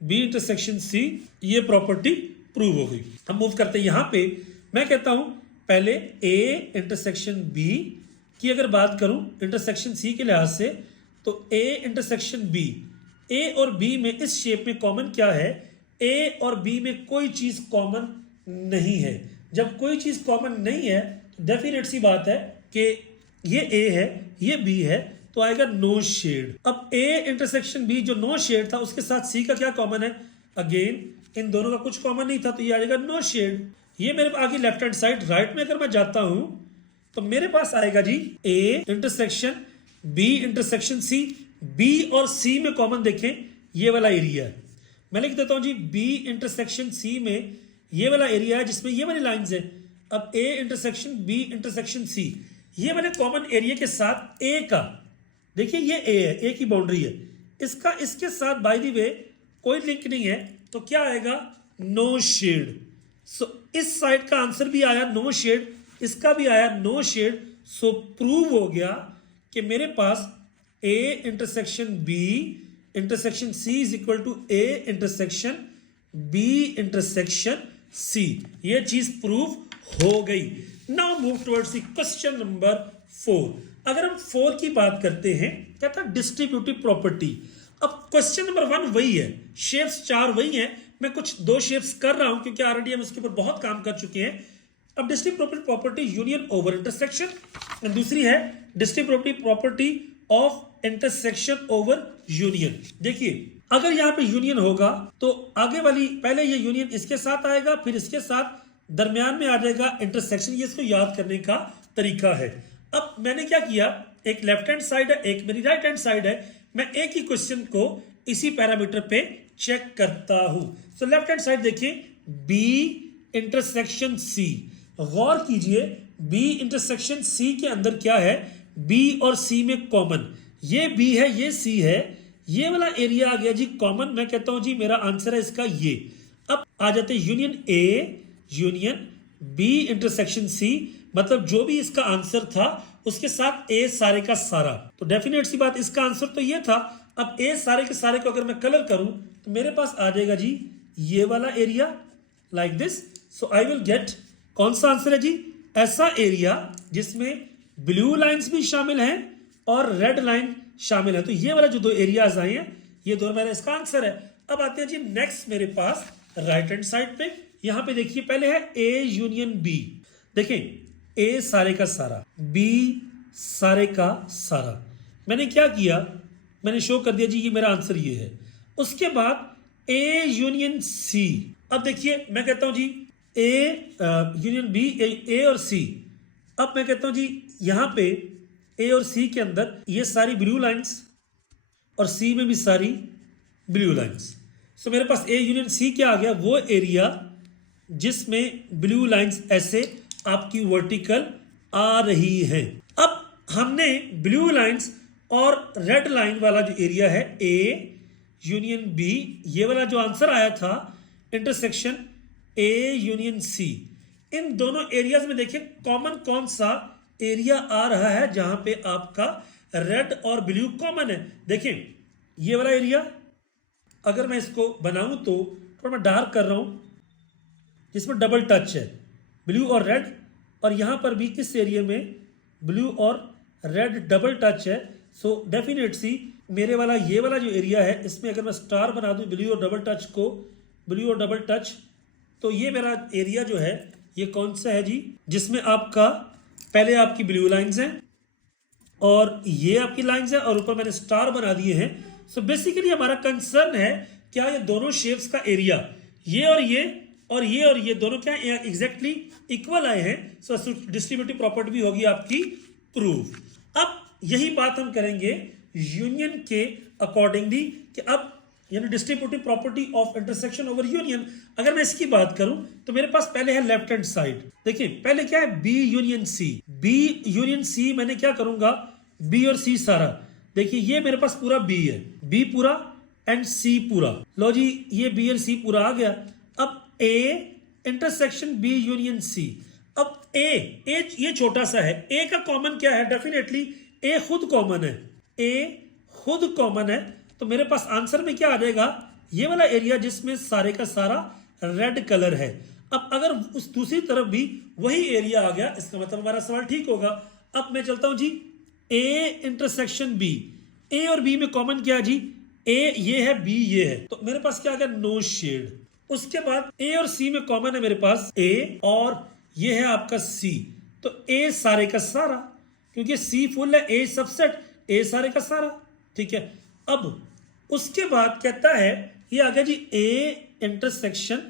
B intersection C. ये प्रॉपर्टी प्रूव हो गई। हम मूव करते हैं यहां पे। मैं कहता हूं पहले ए इंटरसेक्शन बी की अगर बात करूं इंटरसेक्शन सी के लिहाज से, तो ए इंटरसेक्शन बी, ए और बी में इस शेप में कॉमन क्या है, ए और बी में कोई चीज कॉमन नहीं है। जब कोई चीज कॉमन नहीं है तो डेफिनेट सी बात है कि ये ए है ये बी है, तो आएगा नो शेड। अब ए इंटरसेक्शन बी जो नो शेड था उसके साथ सी का क्या कॉमन है, अगेन इन दोनों का कुछ कॉमन नहीं था, तो ये आ जाएगा नो शेड। ये मेरे पास आगे लेफ्ट हैंड साइड। राइट में अगर मैं जाता हूं तो मेरे पास आएगा जी A intersection B intersection C. B और सी में कॉमन देखें ये वाला एरिया है। मैं लिख देता हूं जी बी इंटरसेक्शन सी में ये वाला एरिया है जिसमें ये वाली लाइंस है। अब A intersection B intersection C, ये वाले कॉमन एरिया के साथ ए का, देखिए ये ए है, ए की बाउंड्री है, इसका इसके साथ बाय द वे कोई लिंक नहीं है, तो क्या आएगा, नो शेड। सो इस साइड का आंसर भी आया नो शेड, इसका भी आया नो शेड। सो प्रूव हो गया कि मेरे पास A intersection B intersection C is equal to A intersection B intersection C. ये चीज प्रूव हो गई। Now move towards the question number 4। अगर हम 4 की बात करते हैं, क्या था, डिस्ट्रीब्यूटिव प्रॉपर्टी। अब क्वेश्चन नंबर 1 वही है, शेप्स 4 वही हैं, मैं कुछ 2 शेप्स कर रहा हूं क्योंकि ऑलरेडी हम इसके ऊपर बहुत काम कर चुके हैं। अब distributive property union over intersection, और दूसरी है distributive property of intersection over union. देखिए अगर यहां पे यूनियन होगा तो आगे वाली, पहले ये यूनियन इसके साथ आएगा, फिर इसके साथ, दरमियान में आ जाएगा इंटरसेक्शन। ये इसको याद करने का तरीका है। अब मैंने क्या किया, एक लेफ्ट हैंड साइड है, एक मेरी राइट हैंड साइड है, मैं एक ही क्वेश्चन को इसी पैरामीटर पे चेक करता हूं। सो लेफ्ट हैंड साइड देखिए बी इंटरसेक्शन सी, गौर कीजिए बी इंटरसेक्शन सी के अंदर क्या है, बी और सी में कॉमन, ये बी है ये सी है, ये वाला एरिया आ गया जी कॉमन। मैं कहता हूं जी मेरा आंसर है इसका ये। अब आ जाते हैं union A union B intersection C, मतलब जो भी इसका आंसर था उसके साथ ए सारे का सारा, तो डेफिनेट सी बात इसका आंसर तो ये था। अब ए सारे के सारे को अगर मैं कलर करूं तो मेरे पास आ जाएगा जी ये वाला area like this. So I will get, कौन सा आंसर है जी, ऐसा एरिया जिसमें ब्लू लाइंस भी शामिल हैं और रेड लाइन शामिल है। तो ये वाला जो 2 एरियाज आए हैं ये दोनों मेरा इसका आंसर है। अब आते हैं जी नेक्स्ट मेरे पास राइट हैंड साइड पे। यहां पे देखिए पहले है ए यूनियन बी। देखें ए सारे का सारा, बी सारे का सारा। मैंने क्या किया, मैंने शो कर दिया जी ये मेरा आंसर ये है। उसके बाद ए यूनियन सी। अब देखिए मैं कहता हूं जी ए यूनियन बी, ए और सी। अब मैं कहता हूं जी यहां पे ए और सी के अंदर ये सारी ब्लू लाइंस और सी में भी सारी ब्लू लाइंस। सो मेरे पास ए यूनियन सी क्या आ गया, वो एरिया जिसमें ब्लू लाइंस ऐसे आपकी वर्टिकल आ रही है। अब हमने ब्लू लाइंस और रेड लाइन वाला जो एरिया है ए यूनियन बी, ये वाला जो आंसर आया था इंटरसेक्शन ए यूनियन सी, इन दोनों एरियाज में देखिए कॉमन कौन सा एरिया आ रहा है जहां पे आपका रेड और ब्लू कॉमन है। देखिए ये वाला एरिया अगर मैं इसको बनाऊं तो थोड़ा मैं डार्क कर रहा हूं, जिसमें डबल टच है ब्लू और रेड, और यहां पर भी इस एरिया में ब्लू और रेड डबल टच है। सो डेफिनेटली मेरे वाला ये वाला जो एरिया है इसमें अगर मैं स्टार बना दूं ब्लू और डबल टच को, ब्लू और डबल टच, तो ये मेरा एरिया जो है ये कौन सा है जी, जिसमें आपका पहले आपकी ब्लू लाइंस हैं और ये आपकी लाइंस है और ऊपर मैंने स्टार बना दिए हैं। सो बेसिकली हमारा कंसर्न है क्या ये दोनों शेप्स का एरिया ये और ये और ये और ये दोनों क्या एग्जैक्टली इक्वल आए हैं। सो डिस्ट्रीब्यूटिव प्रॉपर्टी भी होगी आपकी प्रूव। अब यही बात हम करेंगे यूनियन के अकॉर्डिंगली कि अब यानी distributive property of intersection over union. अगर मैं इसकी बात करूं तो मेरे पास पहले है लेफ्ट हैंड साइड, देखिए पहले क्या है B union C, B union C मैंने क्या करूंगा बी और सी सारा, देखिए ये मेरे पास पूरा बी है, बी पूरा एंड सी पूरा, लो जी ये बी और सी पूरा आ गया। अब A intersection B union C, अब ए ये छोटा सा है, ए का कॉमन क्या है, डेफिनेटली ए खुद कॉमन है, ए खुद कॉमन है, तो मेरे पास आंसर में क्या आ जाएगा ये वाला एरिया जिसमें सारे का सारा रेड कलर है। अब अगर उस दूसरी तरफ भी वही एरिया आ गया इसका मतलब हमारा सवाल ठीक होगा। अब मैं चलता हूं जी ए इंटरसेक्शन बी, ए और बी में कॉमन क्या है जी, ए ये है बी ये है, तो मेरे पास क्या आ गया नो शेड। उसके बाद ए और सी में कॉमन है मेरे पास ए और ये है आपका सी, तो ए सारे का सारा, क्योंकि सी फुल है ए सबसेट, ए सारे का सारा, ठीक है। अब उसके बाद कहता है ये आ गया जी ए इंटरसेक्शन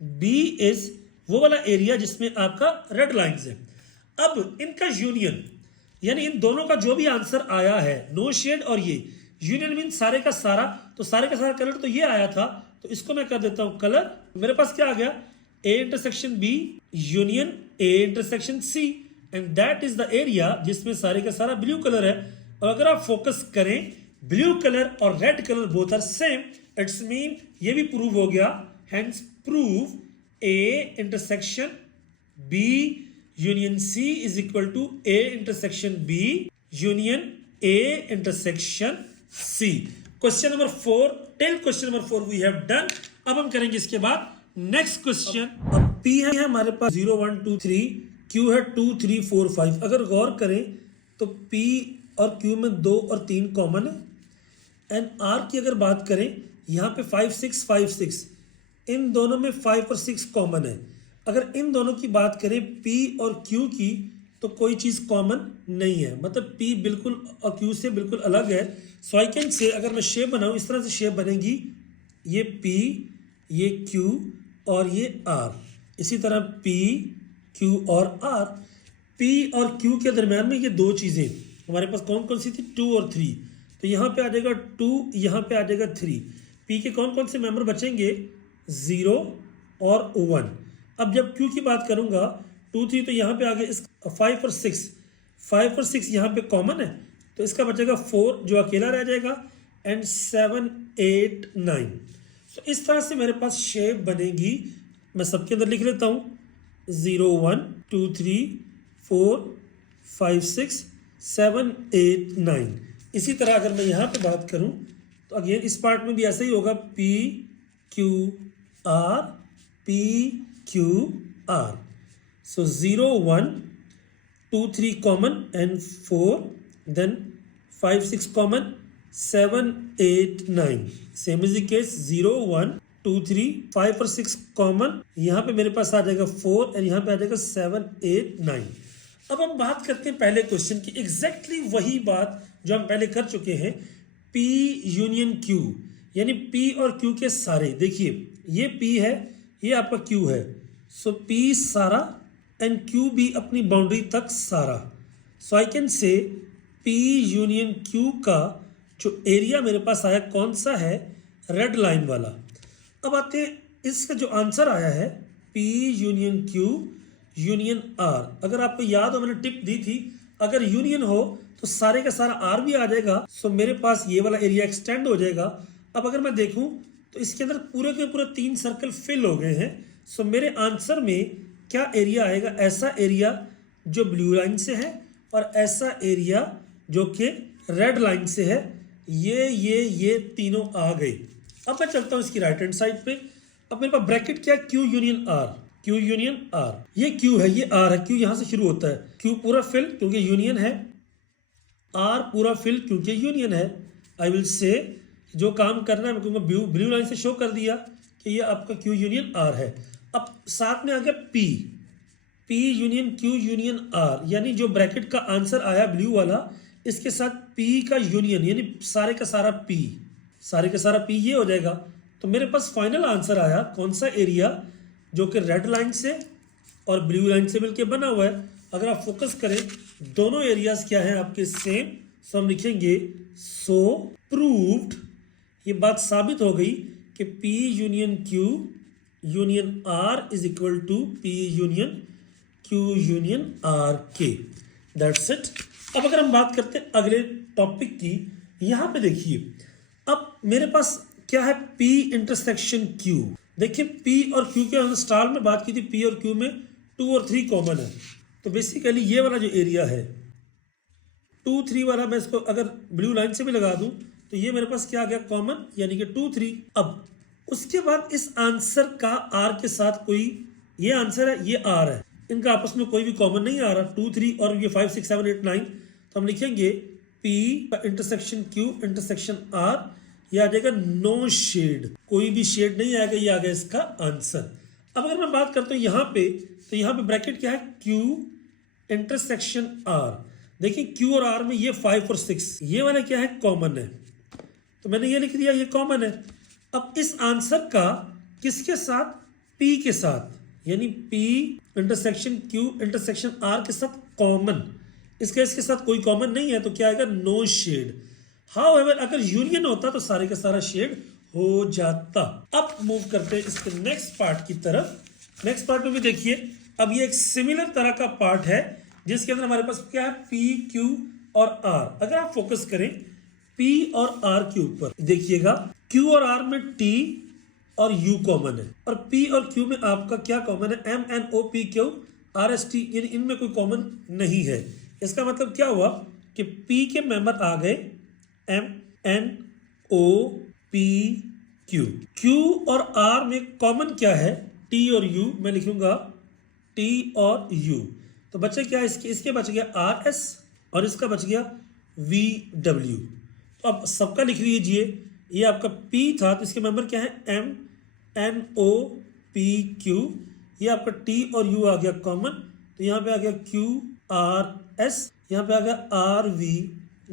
बी इज वो वाला एरिया जिसमें आपका रेड लाइंस है। अब इनका यूनियन यानी इन दोनों का जो भी आंसर आया है नो शेड और ये यूनियन मीन सारे का सारा, तो सारे का सारा कलर तो ये आया था, तो इसको मैं कर देता हूं कलर। मेरे पास क्या आ गया A intersection B union A intersection C and that is the area जिसमें सारे का सारा ब्लू कलर है। और अगर आप फोकस करें ब्लू कलर और red colour both are same, it's mean ये भी प्रूव हो गया, hence prove A intersection B union C is equal to A intersection B union A intersection C. Question number 4 till question number 4 we have done. अब हम करेंगे इसके बाद नेक्स्ट क्वेश्चन। अब P है हमारे पास 0 1 2 3, Q है 2 3 4 5। अगर गौर करें तो P और Q में 2 और 3 कॉमन है, एंड R की अगर बात करें यहाँ पे 5 6 5 6, इन दोनों में 5 और 6 कॉमन है। अगर इन दोनों की बात करें P और Q की तो कोई चीज़ कॉमन नहीं है, मतलब P बिल्कुल और Q से बिल्कुल अलग है। सो आई कैन से अगर मैं शेप बनाऊँ इस तरह से शेप बनेगी, ये P ये Q और ये R, इसी तरह P Q और R। P और Q के दरम्यान में ये दो चीज़ें हमारे पास कौन कौन सी थी 2 और 3, तो यहाँ पे आ जाएगा 2, यहाँ पे आ जाएगा 3। P के कौन कौन से मेंबर बचेंगे 0 और 1। अब जब Q की बात करूँगा 2 3, तो यहाँ पे आ गया 5 और 6, 5 और 6 यहाँ पे कॉमन है, तो इसका बचेगा 4 जो अकेला रह जाएगा, एंड 7 8 9। सो इस तरह से मेरे पास शेप बनेगी। मैं सबके अंदर लिख लेता हूँ 0 1 2 3 4 5 6 7 8 9। इसी तरह अगर मैं यहाँ पे बात करूँ तो अगेन इस पार्ट में भी ऐसा ही होगा P Q R P Q R। So 0 1 2 3 common and 4, then 5 6 common, 7 8 9। Same is the case 0 1 2 3 5 और 6 कॉमन, यहाँ पे मेरे पास आ जाएगा 4 और यहाँ पे आ जाएगा 7 8 9। अब हम बात करते हैं पहले क्वेश्चन की, एग्जैक्टली वही बात जो हम पहले कर चुके हैं, P यूनियन Q यानी P और Q के सारे। देखिए ये P है ये आपका Q है, सो P सारा एंड Q भी अपनी बाउंड्री तक सारा। So I can say P union Q का जो एरिया मेरे पास आया कौन सा है, रेड लाइन वाला। अब आते हैं इसका जो आंसर आया है P union Q union R। अगर आपको याद हो मैंने टिप दी थी, अगर यूनियन हो तो सारे का सारा आर भी आ जाएगा, सो मेरे पास ये वाला एरिया एक्सटेंड हो जाएगा। अब अगर मैं देखूं तो इसके अंदर पूरे के पूरे 3 सर्कल फिल हो गए हैं। सो मेरे आंसर में क्या एरिया आएगा, ऐसा एरिया जो ब्लू लाइन से है और ऐसा एरिया जो कि रेड लाइन से है। ये तीनों आ गए। अब मैं चलता हूं इसकी राइट हैंड साइड पे। अब मेरे पास ब्रैकेट क्या है, Q union R, Q union R. ये क्यू है, ये आर है, क्यू यहां से शुरू होता है, क्यू पूरा फिल क्योंकि यूनियन है, आर पूरा फिल क्योंकि यूनियन है। आई विल से जो काम करना है मैं कहूँगा ब्लू लाइन से शो कर दिया कि ये आपका क्यू यूनियन आर है। अब साथ में आ गया P, P union Q union R, यानी जो ब्रैकेट का आंसर आया ब्लू वाला, इसके साथ पी का यूनियन यानी सारे का सारा पी, सारे का सारा पी ये हो जाएगा। तो मेरे पास फाइनल आंसर आया कौन सा एरिया, जो कि रेड लाइन से और ब्लू लाइन से मिलके बना हुआ है। अगर आप फोकस करें दोनों एरियाज क्या है आपके सेम, सो हम लिखेंगे सो प्रूव्ड, ये बात साबित हो गई कि P union Q union R is equal to P union Q union R के। That's it. अब अगर हम बात करते हैं अगले टॉपिक की, यहां पे देखिए अब मेरे पास क्या है, P इंटरसेक्शन Q। देखिए P और Q के हम स्टार में बात की थी, P और Q में 2 और 3 कॉमन है। तो बेसिकली ये वाला जो एरिया है 2, 3 वाला, मैं इसको अगर ब्लू लाइन से भी लगा दूं तो ये मेरे पास क्या आ गया, कॉमन, यानी कि 2, 3। अब उसके बाद इस आंसर का आर के साथ कोई, ये आंसर है, ये आर है, इनका आपस में कोई भी कॉमन नहीं आ रहा, 2, 3 और ये 5, 6, 7, 8, 9। तो हम लिखेंगे P intersection Q intersection R, ये आ जाएगा नो शेड, कोई भी शेड नहीं आएगा, ये आ गया इसका आंसर। अब अगर मैं बात करता हूँ यहाँ पे, तो यहाँ पे ब्रैकेट क्या है, Q इंटरसेक्शन R। देखिए Q और R में ये 5 और 6, ये वाला क्या है, कॉमन है, तो मैंने ये लिख दिया ये कॉमन है। अब इस आंसर का किसके साथ, P के साथ, यानी P intersection Q intersection R के साथ कॉमन, इसके साथ कोई कॉमन नहीं है, तो क्या आएगा, नो शेड। हाउएवर अगर यूनियन होता तो सारे का सारा शेड हो जाता। अब मूव करते हैं इसके नेक्स्ट पार्ट की तरफ। नेक्स्ट पार्ट में भी देखिए, अब ये एक सिमिलर तरह का पार्ट है जिसके अंदर हमारे पास क्या है, P, Q और R। अगर आप फोकस करें P और R के ऊपर, देखिएगा Q और R में T और U कॉमन है, और P और Q में आपका क्या कॉमन है, M, N, O, P, Q, R, S, T, यानी इनमें कोई कॉमन नहीं है। इसका मतलब क्या हुआ कि P के मेंबर आ गए M, N, O, P, Q। Q और R में कॉमन क्या है, T और U, मैं लिखूंगा T और U। तो बचे क्या, इसके बच गया R, S और इसका बच गया V, W। तो अब सबका लिख लीजिए, ये आपका P था तो इसके मेंबर क्या है, M, N, O, P, Q। ये आपका T और U आ गया कॉमन, तो यहाँ पे आ गया Q, R, S, यहाँ पे आ गया R, V,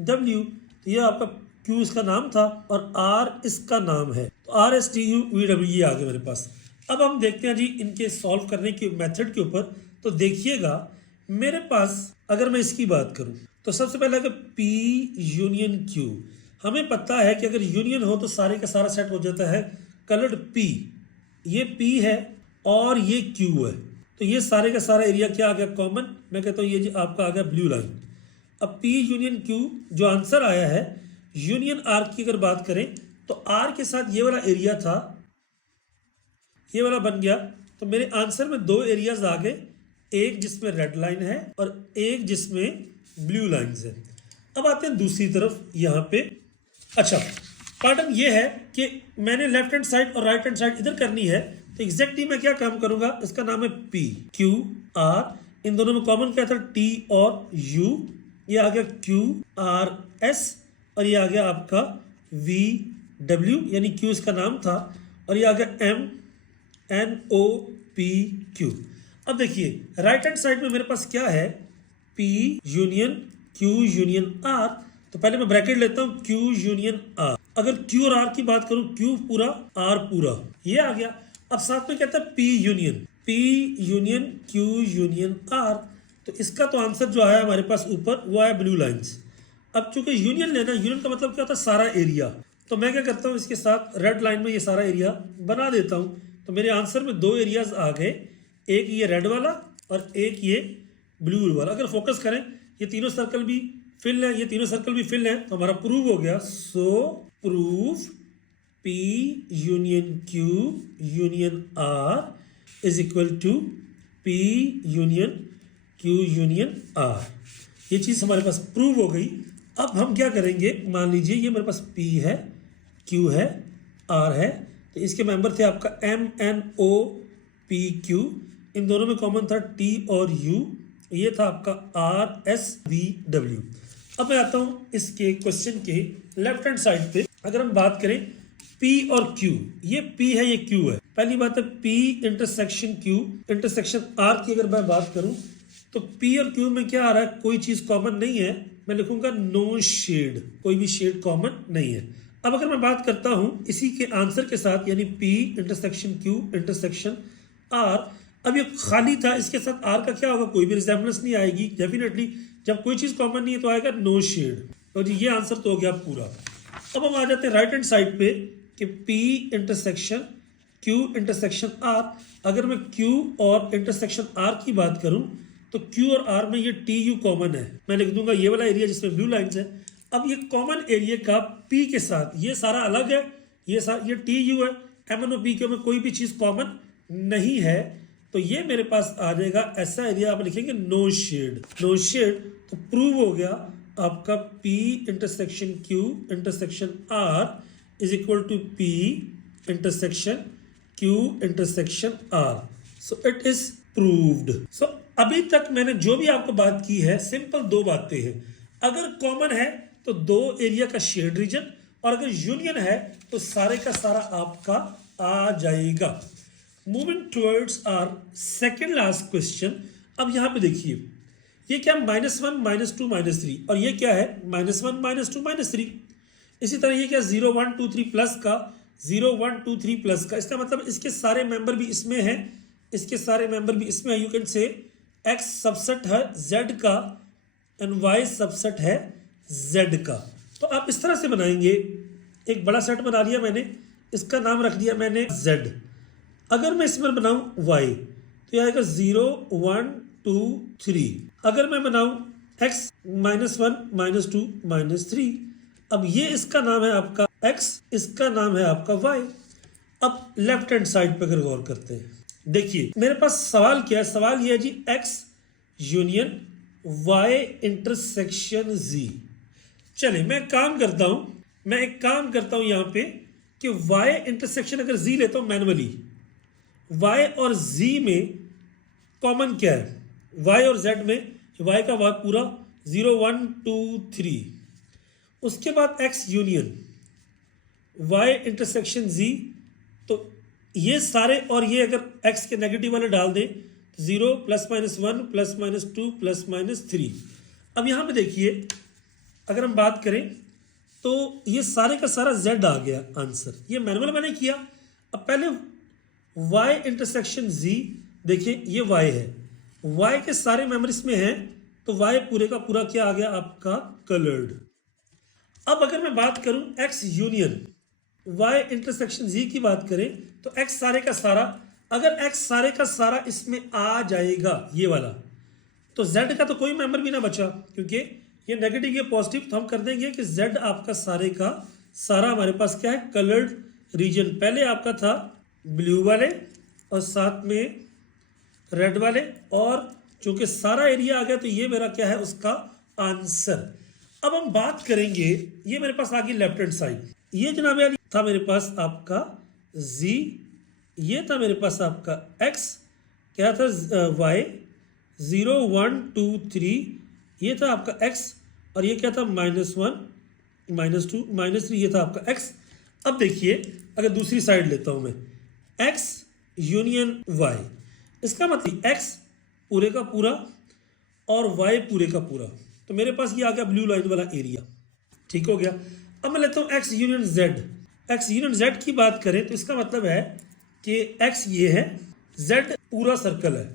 W। तो ये आपका Q इसका नाम था और R इसका नाम है, तो R, S, T, U, V, W ये आ गया मेरे पास। अब हम देखते हैं जी इनके सॉल्व करने के मेथड के ऊपर। तो देखिएगा मेरे पास अगर मैं इसकी बात करूं तो सबसे पहले अगर P यूनियन Q, हमें पता है कि अगर यूनियन हो तो सारे का सारा सेट हो जाता है कलर्ड P। ये P है और ये Q है, तो ये सारे का सारा एरिया क्या आ गया, कॉमन। मैं कहता हूँ ये जी आपका आ गया ब्लू लाइन। अब P यूनियन Q जो आंसर आया है, यूनियन R की अगर बात करें तो R के साथ ये वाला एरिया था, ये वाला बन गया, तो मेरे आंसर में 2 एरियाज आ गए, एक जिसमें रेड लाइन है और एक जिसमें ब्लू लाइंस है। अब आते हैं दूसरी तरफ यहाँ पे। अच्छा, पैटर्न ये है कि मैंने लेफ्ट हैंड साइड और राइट हैंड साइड इधर करनी है, तो एग्जैक्टली मैं क्या काम करूंगा, इसका नाम है P, Q, R, इन दोनों में कॉमन क्या था, T और U। ये आ गया Q, R, S और ये आ गया आपका V, W, यानी Q इसका नाम था, और ये आ गया M, N, O, P, Q। अब देखिए राइट हैंड साइड में मेरे पास क्या है, P union Q union R। तो पहले मैं ब्रैकेट लेता हूं, Q यूनियन R। अगर Q और R की बात करूं, Q पूरा R पूरा, ये आ गया। अब साथ में कहता है P union Q union R। तो इसका तो आंसर जो आया हमारे पास ऊपर वो आया ब्लू लाइंस। अब चूंकि यूनियन लेना, यूनियन का मतलब क्या होता है, सारा एरिया, तो मैं क्या करता हूँ, इसके साथ रेड लाइन में ये सारा एरिया बना देता हूँ। तो मेरे आंसर में 2 एरियाज आ गए, एक ये रेड वाला और एक ये ब्लू वाला। अगर फोकस करें ये तीनों सर्कल भी फिल है, ये तीनों सर्कल भी फिल है, तो हमारा प्रूव हो गया। So prove P union Q union R is equal to P union Q union R। ये चीज़ हमारे पास प्रूव हो गई। अब हम क्या करेंगे, मान लीजिए ये मेरे पास P है, Q है, R है, तो इसके मेंबर थे आपका M N O P Q, इन दोनों में कॉमन था T और U, ये था आपका R S V W। अब मैं आता हूँ इसके क्वेश्चन के लेफ्ट हैंड साइड पे। अगर हम बात करें P और Q, ये P है, ये Q है। पहली बात है P intersection Q intersection R की अगर मैं बात करूं तो P और Q में क्या आ रहा है, कोई चीज कॉमन नहीं है, मैं लिखूंगा नो शेड, कोई भी शेड कॉमन नहीं है। अब अगर मैं बात करता हूं इसी के आंसर के साथ, यानी P intersection Q intersection R, अब ये खाली था, इसके साथ R का क्या होगा, कोई भी रिजेम्बलेंस नहीं आएगी। डेफिनेटली जब कोई चीज कॉमन नहीं है तो आएगा नो शेड। तो जी ये आंसर तो हो गया पूरा। अब हम आ जाते हैं राइट हैंड साइड पे कि P intersection Q intersection R। अगर मैं Q और इंटरसेक्शन R की बात करूं तो Q और R में ये TU कॉमन है, मैं लिख दूंगा ये वाला एरिया जिसमें ब्लू लाइंस है। अब ये कॉमन एरिया का P के साथ ये सारा अलग है, ये TU है, MNOPQ में कोई भी चीज कॉमन नहीं है, तो ये मेरे पास आ जाएगा ऐसा एरिया, आप लिखेंगे नो शेड। नो शेड तो प्रूव हो गया आपका P intersection Q intersection R is equal to P intersection Q intersection R। So it is proved. सो अभी तक मैंने जो भी आपको बात की है, सिंपल दो बातें हैं। अगर कॉमन है तो दो एरिया का शेड रीजन, और अगर यूनियन है तो सारे का सारा आपका आ जाएगा। Moving towards our second last question. अब यहां पे देखिए ये क्या, -1 -2 -3, और ये क्या है -1 -2 -3। इसी तरह ये क्या 0 1 2 3 प्लस का 0 1 2 3 प्लस का, इसका मतलब इसके सारे मेंबर भी इसमें हैं, इसके सारे मेंबर भी इसमें है। You can say x subset है z का एंड y सबसेट है z का। तो आप इस तरह से बनाएंगे, एक बड़ा सेट बना लिया मैंने, इसका नाम रख दिया मैंने z। अगर मैं इसमें बनाऊं y तो यह आएगा 0 1 2 3। अगर मैं बनाऊं x -1 -2 -3, अब ये इसका नाम है आपका x, इसका नाम है आपका y। अब लेफ्ट हैंड साइड पे अगर गौर करते हैं, देखिए मेरे पास सवाल क्या है, सवाल ये है जी x union y intersection z। चलिए मैं एक काम करता हूं यहां पे कि y इंटरसेक्शन अगर z लेता हूं मैनुअली, y और z में कॉमन क्या है, y और z में y का y पूरा 0 1 2 3, उसके बाद x union y intersection z, तो ये सारे और ये अगर x के नेगेटिव वाले डाल दें तो 0 ±1 ±2 ±3। अब यहाँ पे देखिए अगर हम बात करें तो ये सारे का सारा z आ गया आंसर, ये मैनुअल मैंने किया। अब पहले y इंटरसेक्शन z, देखिए ये y है, y के सारे मेंबर इसमें हैं, तो y पूरे का पूरा क्या आ गया आपका कलर्ड। अब अगर मैं बात करूं x union y intersection z की बात करें तो x सारे का सारा, अगर x सारे का सारा इसमें आ जाएगा ये वाला, तो z का तो कोई मेंबर भी ना बचा, क्योंकि ये नेगेटिव ये पॉजिटिव, तो हम कर देंगे कि z आपका सारे का सारा हमारे पास क्या है कलर्ड रीजन। पहले आपका था ब्लू वाले और साथ में रेड वाले, और चूंकि सारा एरिया आ गया तो ये मेरा क्या है उसका आंसर। अब हम बात करेंगे, ये मेरे पास आ गई लेफ्ट हैंड साइड, ये जनाब यानी था मेरे पास आपका z, ये था मेरे पास आपका x, क्या था y 0 1 2 3, ये था आपका x, और ये क्या था -1 -2 -3, ये था आपका x। अब देखिए अगर दूसरी साइड लेता हूं मैं x यूनियन y, इसका मतलब x पूरे का पूरा और y पूरे का पूरा, तो मेरे पास ये आ गया ब्लू लाइन वाला एरिया, ठीक हो गया। अब मैं लेता हूं x union z। x union z की बात करें तो इसका मतलब है कि x ये है, z पूरा सर्कल है,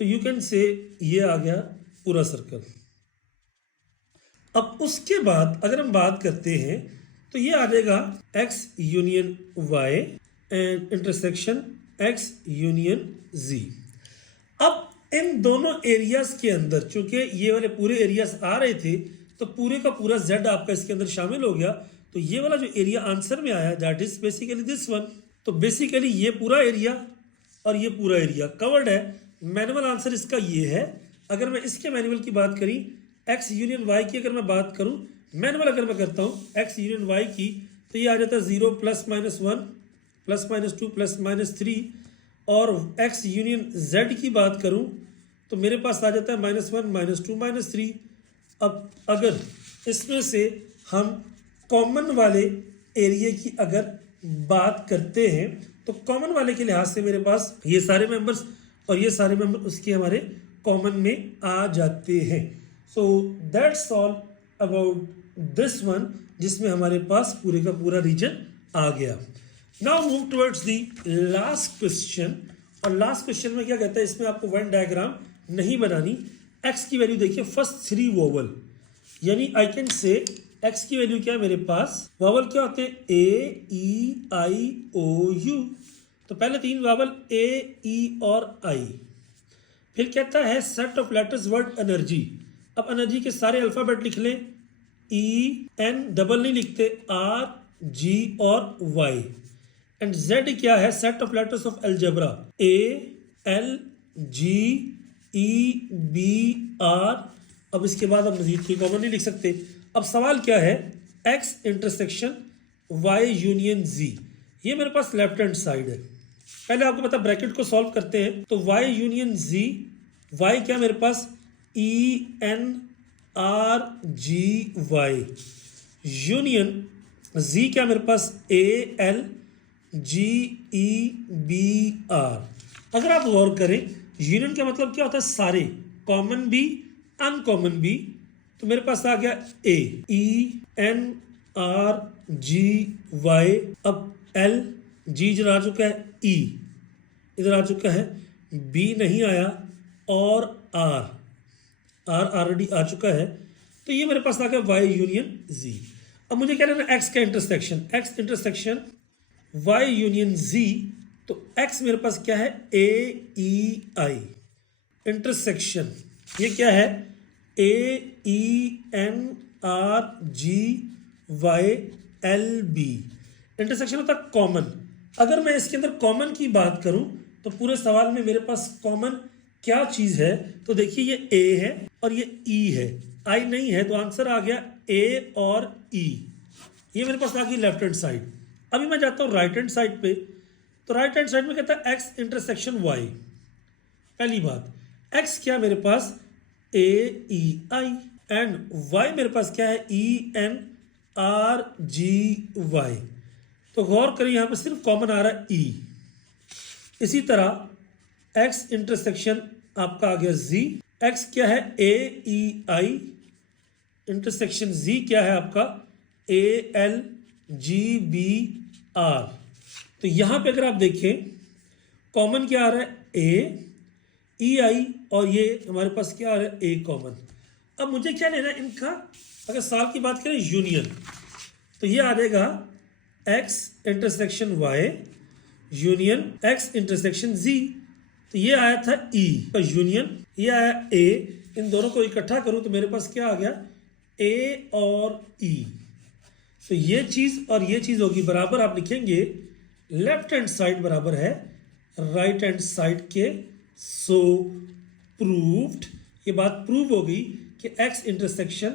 तो यू कैन से ये आ गया पूरा सर्कल। अब उसके बाद अगर हम बात करते हैं तो ये आ जाएगा x union y and intersection x union z। अब इन दोनों एरियाज के अंदर, चूंकि ये वाले पूरे एरियाज आ रहे थे तो पूरे का पूरा z आपका इसके अंदर शामिल हो गया, तो ये वाला जो एरिया आंसर में आया that is basically this one. तो बेसिकली ये पूरा एरिया और ये पूरा एरिया कवर्ड है। मैनुअल आंसर इसका ये है। अगर मैं इसके मैनुअल की बात करी, x यूनियन y की अगर मैं बात करूं, मैनुअल अगर मैं करता हूं x यूनियन y की, तो ये आ जाता है 0 +-1 +-2 +-3, और x यूनियन z की बात करूं तो मेरे पास आ जाता है -1 -2 -3। अब अगर इसमें से हम कॉमन वाले एरिया की अगर बात करते हैं तो कॉमन वाले के लिहाज से मेरे पास ये सारे मेंबर्स और ये सारे मेंबर उसके हमारे कॉमन में आ जाते हैं। So that's all about this one, जिसमें हमारे पास पूरे का पूरा रीजन आ गया। Now move towards the last question. और लास्ट क्वेश्चन में क्या कहता है, इसमें आपको वेन डायग्राम नहीं बनानी। एक्स की वैल्यू देखिए, फर्स्ट 3 वोवल, यानी आई कैन से एक्स की वैल्यू क्या है मेरे पास, वोवल क्या होते हैं, ए ई आई ओ यू। तो पहले 3 वोवल ए ई और आई। फिर कहता है set of letters word energy. अब एनर्जी के सारे अल्फाबेट लिख लें, ई एन डबल नहीं लिखते, आर जी और वाई। एंड जेड क्या है, set of letters of algebra, A L G E B R. अब इसके बाद हम मजीद कोई कॉमन नहीं लिख सकते। अब सवाल क्या है, एक्स इंटरसेक्शन वाई यूनियन जी, ये मेरे पास लेफ्ट हैंड साइड है। पहले आपको पता ब्रैकेट को सॉल्व करते हैं, तो वाई यूनियन जी, वाई क्या मेरे पास E N R G Y, union G क्या मेरे पास A L G E B R. अगर आप गौर करें, यूनियन का मतलब क्या होता है, सारे, कॉमन भी अनकॉमन भी। तो मेरे पास आ गया A E N R G Y. अब एल जी इधर आ चुका है, ई इधर आ चुका है, बी नहीं आया, और आर ऑलरेडी आ चुका है। तो ये मेरे पास आ गया वाई यूनियन जी। अब मुझे क्या लेना, एक्स का intersection, x intersection Y union G. तो एक्स मेरे पास क्या है, ए ई आई, इंटरसेक्शन ये क्या है, A E N R G Y L B. Intersection होता है कॉमन। अगर मैं इसके अंदर कॉमन की बात करूं तो पूरे सवाल में मेरे पास कॉमन क्या चीज है, तो देखिए ये ए है और ये ई है, आई नहीं है, तो आंसर आ गया ए और ई। ये मेरे पास आ गई लेफ्ट हैंड साइड। अभी मैं जाता हूं राइट हैंड साइड पे, तो राइट हैंड साइड में कहता है एक्स इंटरसेक्शन वाई। पहली बात, एक्स क्या मेरे पास ए ई आई, एंड वाई मेरे पास क्या है, E N R G Y. तो गौर करिए यहां पर सिर्फ कॉमन आ रहा है ई। इसी तरह एक्स इंटरसेक्शन आपका आ गया जी, एक्स क्या है ए ई आई, इंटरसेक्शन जी क्या है आपका A L G B R. तो यहां पे अगर आप देखें कॉमन क्या आ रहा है, ए ई आई, और ये हमारे पास क्या आ रहा है, ए कॉमन। अब मुझे क्या लेना है इनका, अगर साल की बात करें यूनियन, तो ये आ जाएगा x intersection Y union x intersection G. तो ये आया था ई का यूनियन, ये आया ए। इन दोनों को इकट्ठा करूं तो मेरे पास क्या आ गया, ए और ई। तो ये चीज और ये चीज होगी बराबर, आप लिखेंगे लेफ्ट हैंड साइड बराबर है राइट हैंड साइड के। सो प्रूव्ड, ये बात प्रूव हो गई कि X intersection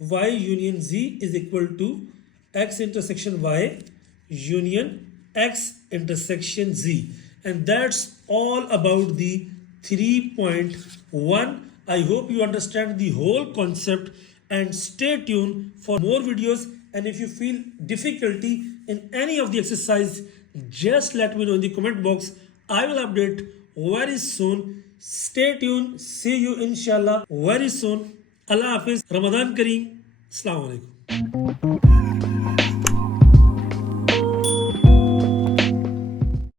Y union G is equal to X intersection Y union x intersection G. And that's all about the 3.1. I hope you understand the whole concept, and stay tuned for more videos. And if you feel difficulty in any of the exercise, just let me know in the comment box. I will update very soon. Stay tuned. See you inshallah very soon. Allah Hafiz. Ramadan Kareem. Assalamu alaikum.